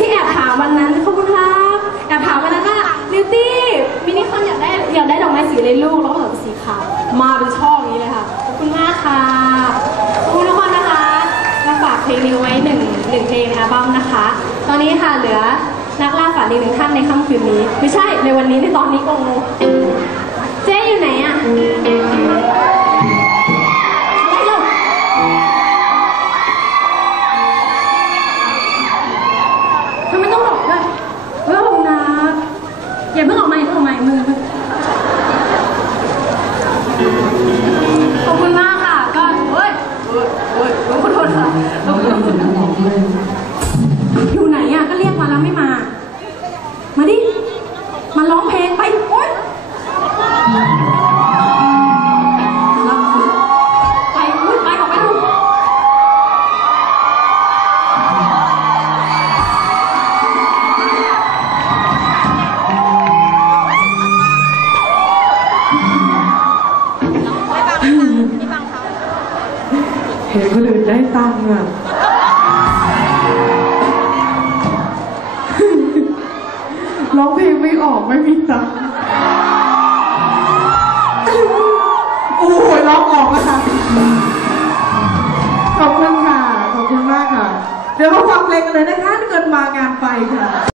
ที่แอบถามวันนั้นขอบคุณครับแอบถามวันนั้นว่าลิวตี้มินิคอนอยากได้อยากได้ดอกไม้สีเลนลูกแล้วก็แบบสีขาวมาเป็นช่ออย่างนี้เลยค่ะขอบคุณมากค่ะขอบคุณทุกคนนะคะมาฝากเพลงนี้ไว้หนึ่งหนึ่งเพลงอัลบั้มนะคะ ตอนนี้ค่ะเหลือนักล่าฝันอีกหนึ่งท่านในค่ำคืนนี้ ไม่ใช่ในวันนี้ในตอนนี้ก็งง ห็นคนอื่นได้ตังค์อะร้องเพลงไม่ออกไม่มีตังค์โอ้โหร้องออกอะค่ะขอบคุณค่ะ ขอบคุณมากค่ะ เดี๋ยวมาฟังเพลงกันเลยนะคะเงินมางานไปค่ะ